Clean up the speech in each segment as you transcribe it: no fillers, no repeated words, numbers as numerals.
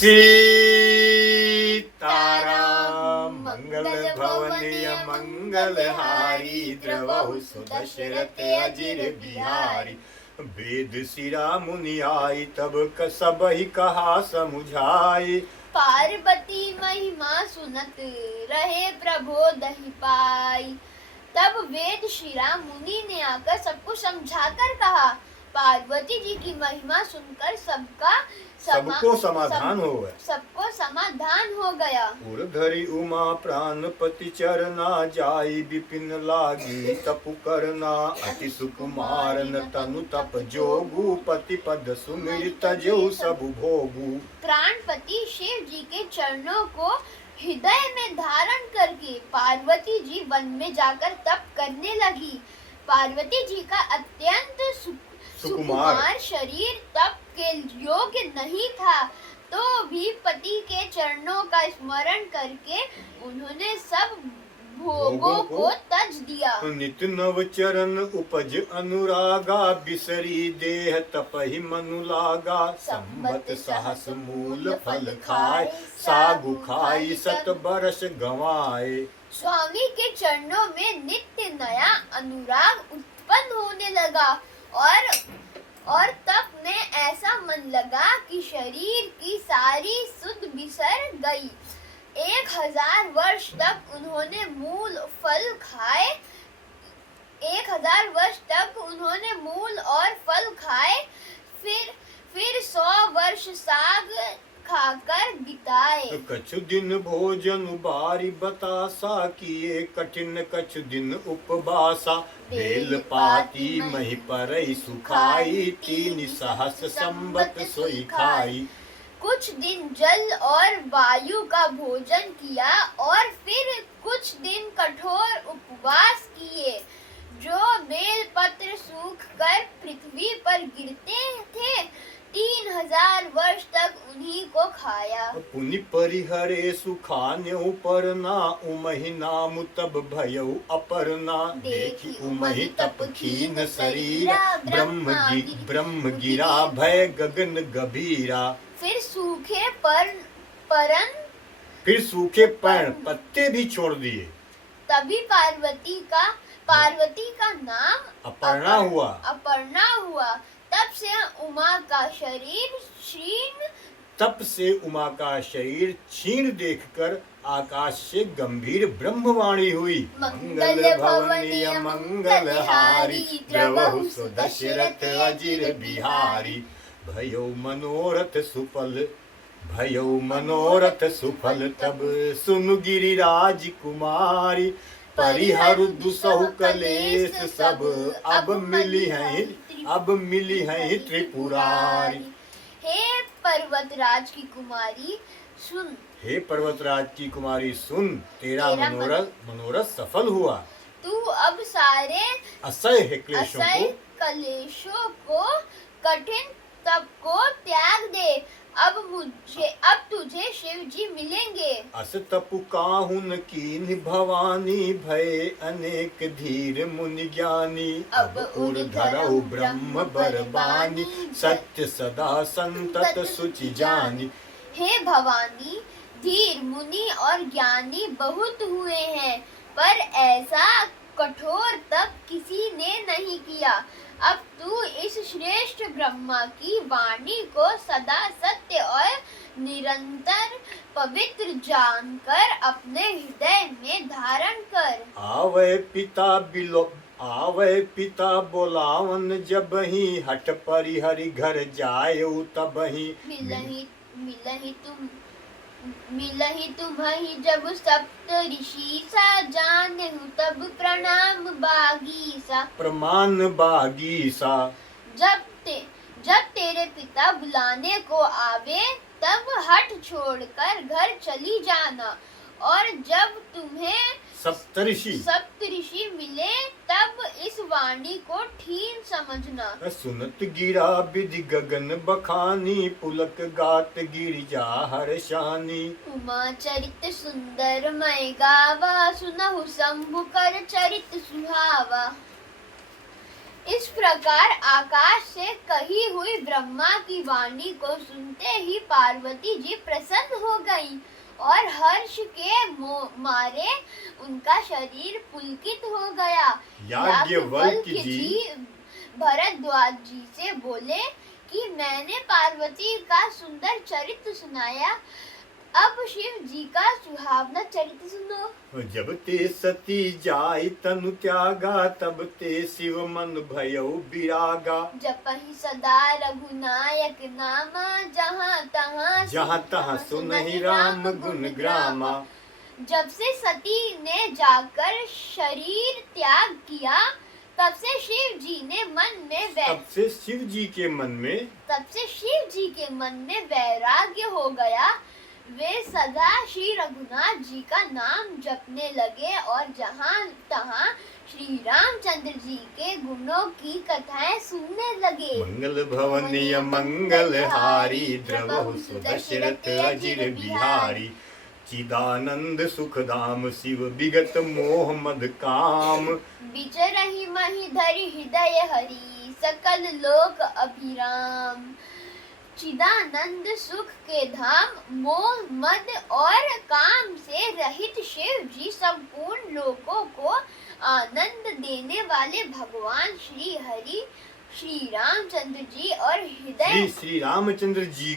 सीताराम मंगल भवनीय मंगलहारी द्रवहु सुदशरथ अजिर बिहारी। वेद सिरा मुनि आई तब सबहि कहा समुझाई। पार्वती महिमा सुनत रहे प्रबोधहि पाई। तब वेद शिरा मुनि ने आकर सबको समझाकर कहा। पार्वती जी की महिमा सुनकर सबको समाधान हो गया। उर्धरि उमा प्राणपति चरना जाई विपिन लागी तपु करना। अति सुकुमार न तनु तप जोगु पति पद सुमिरित जो सब भोगु। प्राणपति शिव जी के चरणों को हृदय में धारण करके पार्वती जी वन में जाकर तप करने लगी। पार्वती जी का अत्यंत सुकुमार शरीर तप के योग्य नहीं था, तो भी पति के चरणों का स्मरण करके उन्होंने सब भोगों को तज दिया। नित नव चरण उपज अनुरागा बिसरी देह तपहि मनु लागा। संबत सहस मूल फल खाए सागु खाई सत बरस गंवाए। स्वामी के चरणों में नित्य नया अनुराग उत्पन्न होने लगा और तप में ऐसा मन लगा कि शरीर की सारी सुध बिसर गई। 1000 वर्ष तक उन्होंने मूल और फल खाए। फिर 100 वर्ष साग खाकर बिताए। कछु दिन भोजन बारी बतासा किए कठिन कछु दिन उपवासा। बेल पाती मही परई सुखाई 3 सहस संबत सोई खाई। कुछ दिन जल और वायु का भोजन किया और फिर कुछ दिन कठोर उपवास किए। जो बेल पत्र सूख कर पृथ्वी पर गिरते थे 3000 वर्ष तक उन्हीं को खाया। पुनि परिहरे सुखान्यु परना उमहि नाम तब भयउ अपर्णा। देखी उमहि तप खीन शरीरा ब्रह्म गिरा भय गगन गभीरा। फिर सूखे पर्ण पत्ते भी छोड़ दिए। तभी पार्वती का नाम अपर्णा हुआ। तब से उमा का शरीर क्षीण देखकर आकाश से गंभीर ब्रह्मवाणी हुई। मंगल भवनीय मंगलहारी द्रवहु सुदशरथ अजिर बिहारी। भयो मनोरथ सुफल तब सुनु गिरिराज कुमारी। परिहरु दुसहु कलेश सब अब मिली हैं त्रिपुरारी। हे पर्वतराज की कुमारी सुन तेरा मनोरथ सफल हुआ। तू अब सारे असह्य कलेशों को कठिन तप को त्याग दे। अब तुझे शिव जी मिलेंगे। अस तपु काहुन कीन भवानी भय अनेक धीर मुनि ज्ञानी। अब उर्धरउ ब्रह्म बरबानी सत्य सदा संतत सुचि जानी। हे भवानी धीर मुनि और ज्ञानी बहुत हुए हैं, पर ऐसा कठोर तप किसी ने नहीं किया। अब तू इस श्रेष्ठ ब्रह्मा की वाणी को सदा सत्य और निरंतर पवित्र जानकर अपने हृदय में धारण कर। आवे पिता बोलावन जब ही हठ परिहरि घर जायउ तब ही। मिलहि तुम्हि जब सप्त ऋषि सा जानहु तब प्रणाम बागीसा। जब तेरे पिता बुलाने को आवे तब हठ छोड़कर घर चली जाना, और जब तुम्हें सप्तऋषि मिले तब इस वाणी को ठीक समझना। सुनत गिरा विधि गगन बखानी पुलक गात गिरिजा हर्षानी। उमा चरित सुंदर मय गावा सुनहु शंभु कर चरित सुहावा। इस प्रकार आकाश से कही हुई ब्रह्मा की वाणी को सुनते ही पार्वती जी प्रसन्न हो गईं और हर्ष के मारे उनका शरीर पुलकित हो गया। याज्ञवल्क्य जी भरद्वाज जी से बोले कि मैंने पार्वती का सुंदर चरित्र सुनाया, अब शिव जी का सुहावना चरित्र सुनो। जब ते सती जाय तनु त्यागा, तब ते शिव मन भयउ विरागा। जपहि सदा रघुनायक नामा, जहाँ तहाँ सुनहि राम गुण ग्रामा। जब से सती ने जाकर शरीर त्याग किया, तब से शिव जी के मन में वैराग्य हो गया। वे सदा श्री रघुनाथ जी का नाम जपने लगे और जहाँ तहाँ श्री रामचंद्र जी के गुणों की कथाएं सुनने लगे। मंगल भवनीय मंगलहारी, द्रवहु सुदशरथ अजिर बिहारी। चिदानंद सुखधाम, शिव विगत मोह मद काम। विचरहि मही धरि हृदय हरि, सकल लोक अभिराम। चिदानंद सुख के धाम, मोह मद और काम से रहित शिव जी संपूर्ण लोकों को आनंद देने वाले भगवान श्री हरि श्री रामचंद्र जी और श्री रामचंद्र जी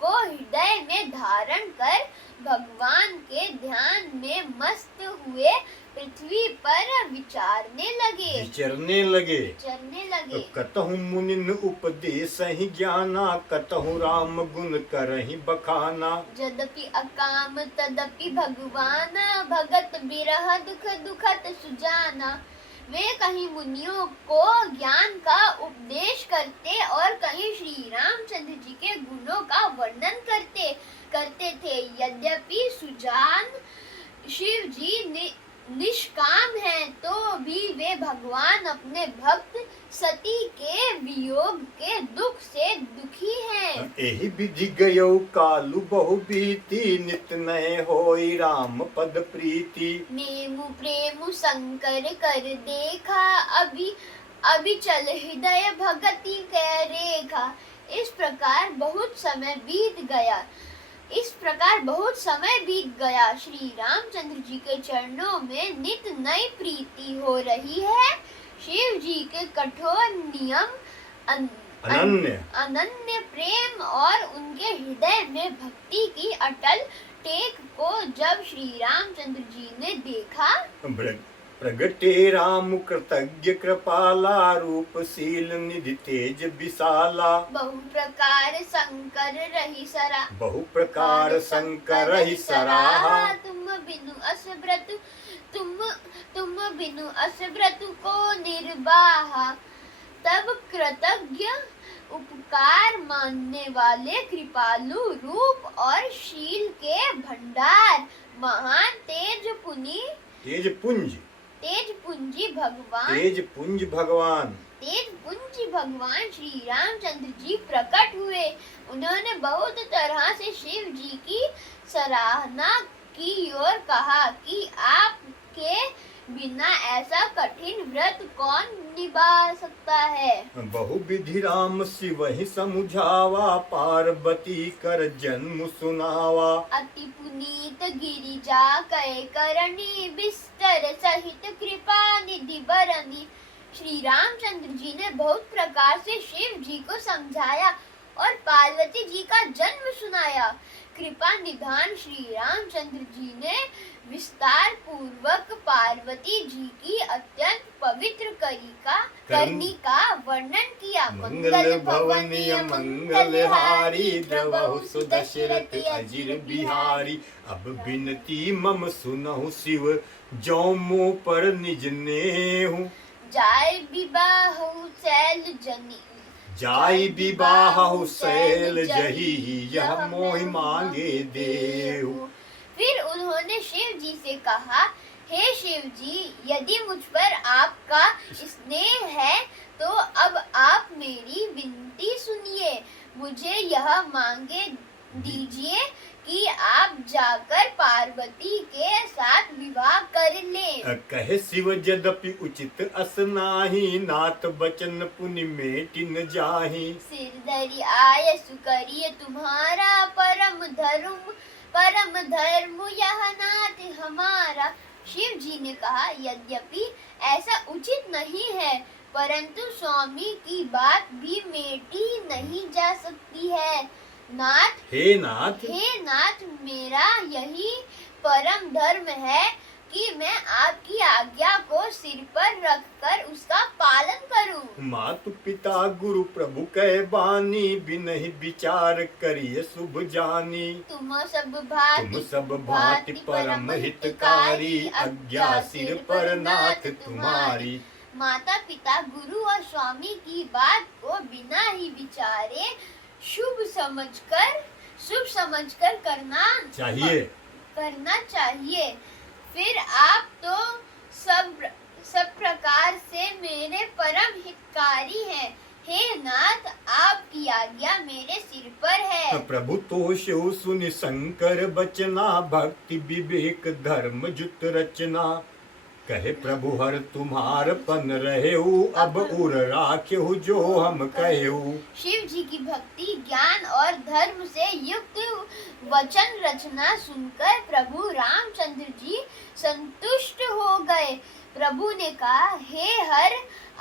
को हृदय में धारण कर भगवान के ध्यान में मस्त हुए पृथ्वी पर विचरने लगे। कतहु मुनिन उपदेसहि ज्ञाना, कतहु राम गुण करहि बखाना। यद्यपि अकाम तदपि भगवान, भगत बिरह दुख दुखत सुजाना। वे कहीं मुनियों को ज्ञान का उपदेश करते और कहीं श्री रामचंद्र जी के गुणों का वर्णन करते थे। यद्यपि सुजान शिव जी निष्काम हैं, तो भी वे भगवान अपने भक्त सती के वियोग के दुख से दुखी हैं। एहि विधि गयो कालु बहु बीती, नित नए होई राम पद प्रीति। नेमु प्रेम शंकर कर देखा, अभी चल हृदय भगति के रेखा। इस प्रकार बहुत समय बीत गया। श्री रामचंद्र जी के चरणों में नित नई प्रीति हो रही है। शिव जी के कठोर नियम, अनन्य प्रेम और उनके हृदय में भक्ति की अटल टेक को जब श्री रामचंद्र जी ने देखा, प्रगटे राम कृतज्ञ कृपाला, रूपशील निधि तेज विशाला। बहु प्रकार शंकर रही सराहा, तुम बिनु अस व्रत को निर्वाहा। तब कृतज्ञ उपकार मानने वाले कृपालु रूप और शील के भंडार, महान तेज पुंज भगवान श्री रामचंद्र जी प्रकट हुए। उन्होंने बहुत तरह से शिव जी की सराहना की और कहा कि आपके बिना ऐसा कठिन व्रत कौन निभा सकता है। बहुविधि राम शिव ही समुझावा, पार्वती कर जन्म सुनावा। अति पुनीत गिरिजा कै करनी, बिस्तर सहित कृपा निधि बरनी। श्री रामचंद्र जी ने बहुत प्रकार से शिव जी को समझाया और पार्वती जी का जन्म सुनाया। कृपा निधान श्री रामचंद्र जी ने विस्तार पूर्वक पार्वती जी की अत्यंत पवित्र करनी का वर्णन किया। मंगल भवनीय मंगलहारी, द्रवहु सुदशरथ अजिर बिहारी। अब बिनती मम सुनहु शिव, जो मोह पर निज नेहु। जाय विवाहु शैल जही, यह मोहि मांगे देहु। फिर उन्होंने शिव जी से कहा, हे शिव जी, यदि मुझ पर आपका स्नेह है तो अब आप मेरी विनती सुनिए। मुझे यह दीजिए कि आप जाकर पार्वती के साथ विवाह कर लें। कहे शिव यद्यपि उचित अस नाही, नाथ बचन पुनि मेटि न जाहि। सिर धरि आय सुकरिय तुम्हारा, परम धर्म यह नाथ हमारा। शिव जी ने कहा, यद्यपि ऐसा उचित नहीं है, परंतु स्वामी की बात भी मेटी नहीं जा सकती है। नाथ, हे नाथ, मेरा यही परम धर्म है कि मैं आपकी आज्ञा को सिर पर रखकर उसका पालन करूं। मातु पिता गुरु प्रभु कह बानी, बिनहि विचार करिए शुभ जानी। तुम सब भांति परम हितकारी, आज्ञा सिर पर नाथ तुम्हारी। माता पिता गुरु और स्वामी की बात को बिना ही विचारे शुभ समझकर करना चाहिए। फिर आप तो सब प्रकार से मेरे परम हितकारी हैं। हे नाथ, आपकी आज्ञा मेरे सिर पर है। प्रभु तो शिव सुनि शंकर बचना, भक्ति विवेक धर्म जुत रचना। कहे प्रभु हर तुम्हार पन रहेऊ, अब उर राखेऊ जो हम कहेऊ। शिव जी की भक्ति ज्ञान और धर्म से युक्त वचन रचना सुनकर प्रभु रामचंद्र जी संतुष्ट हो गए। प्रभु ने कहा, हे हर,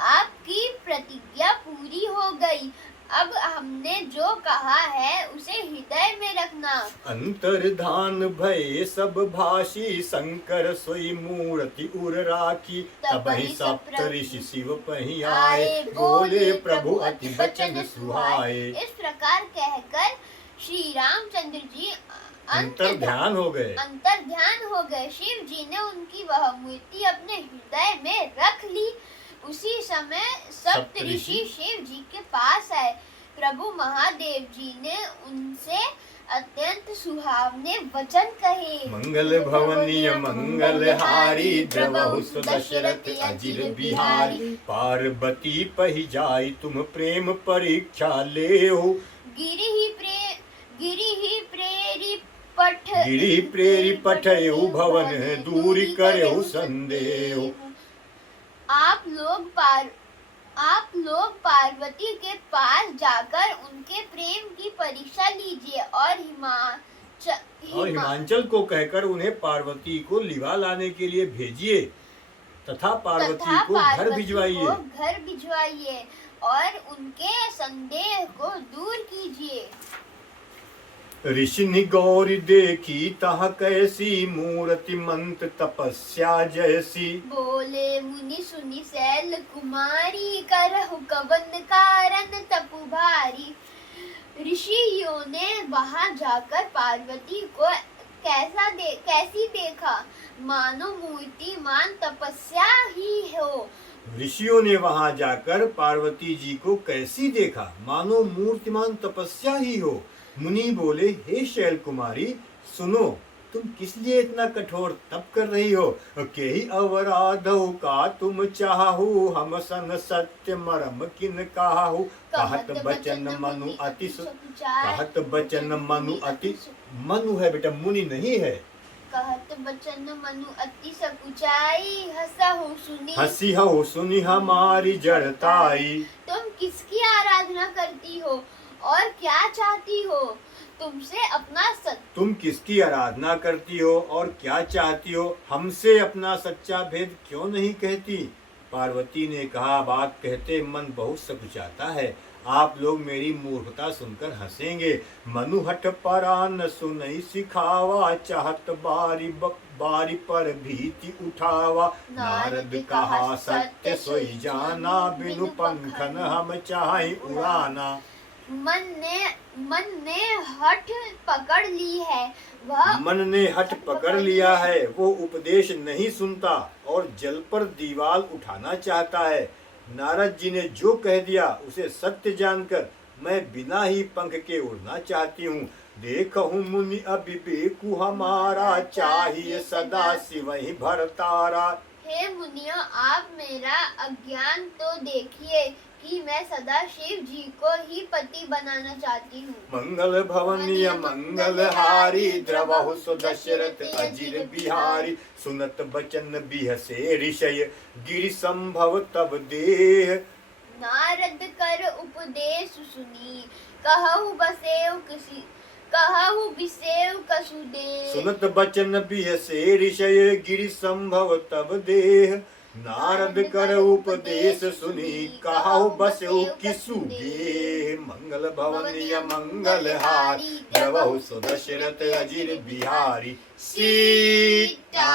आपकी प्रतिज्ञा पूरी हो गई। अब हमने जो कहा है उसे हृदय में रखना। अंतर्धान भय सब भाषी, शंकर सोई मूर्ति उर राखी। तबहि सप्त ऋषि शिव पहि आए, बोले प्रभु अति बचन सुहाए। इस प्रकार कहकर श्री रामचंद्र जी अंतर्ध्यान हो गए। शिव जी ने उनकी वह मूर्ति अपने हृदय में रख ली। उसी समय सप्त ऋषि शिव जी के पास आए। प्रभु महादेव जी ने उनसे अत्यंत सुहावने वचन कहे। मंगल भवनीय मंगल हारी, द्रवहु दशरथ अजिर बिहारी। पार्वती पहि जाई तुम प्रेम परीक्षा लेहु। गिरि प्रेरी पठयु भवन, दूरी करहु संदेह। आप लोग पार्वती के पास जाकर उनके प्रेम की परीक्षा लीजिए और हिमांचल को कहकर उन्हें पार्वती को लिवा लाने के लिए भेजिए तथा पार्वती को घर भिजवाइए और उनके संदेह को दूर कीजिए। ऋषि गौरी देखी तह कैसी, मूर्ति मंत्र तपस्या जैसी। बोले मुनि सुनि शैल कुमारी, करहु कवन कारण तपु भारी। ऋषियों ने वहां जाकर पार्वती को कैसी देखा, मानो मूर्तिमान तपस्या ही हो। ऋषियों ने वहां जाकर पार्वती जी को कैसी देखा, मानो मूर्तिमान तपस्या ही हो। मुनि बोले, हे शैल कुमारी, सुनो, तुम किस लिए इतना कठोर तप कर रही हो? के ही अवराधो का तुम चाहू, हम सन सत्य मरम किन काहू। कहत बचन मनु अति मनु है बेटा, मुनि नहीं है। कहत बचन मनु अति सकुचाई, हसी हो सुनी हमारी जड़ताई। तुम किसकी आराधना करती हो और क्या चाहती हो? तुम किसकी आराधना करती हो और क्या चाहती हो? हमसे अपना सच्चा भेद क्यों नहीं कहती? पार्वती ने कहा, बात कहते मन बहुत सकुचाता है। आप लोग मेरी मूर्खता सुनकर हंसेंगे। मनु हठ परान सुनई सिखावा, चाहत बारी पर भीति उठावा। नारद कहा सत्य सोई जाना, बिनु पंखन हम चाहे उड़ाना। मन ने हठ पकड़ लिया है, वो उपदेश नहीं सुनता और जल पर दीवाल उठाना चाहता है। नारद जी ने जो कह दिया उसे सत्य जानकर मैं बिना ही पंख के उड़ना चाहती हूँ। देखहु मुनि अविवेकु हमारा, चाहिए सदा शिव ही भरतारा। हे मुनियों, आप मेरा अज्ञान तो देखिए कि मैं सदा शिव जी को ही पति बनाना चाहती हूँ। मंगल भवनीय मंगल हारी द्रवहु सो दशरथ अजिर बिहारी सुनत बचन बिहसे ऋषय गिरि संभव तब देह नारद कर उपदेश सुनी कहु बसेव किसी कहु बिसेव कसुदेव। सुनत बचन बिहसे ऋषय गिरि संभव तब देह नारद कर उपदेश सुनी कहु बसु किसु गे मंगल भवनीय मंगल हारी द्रवहु सो दशरथ अजिर बिहारी सीताराम।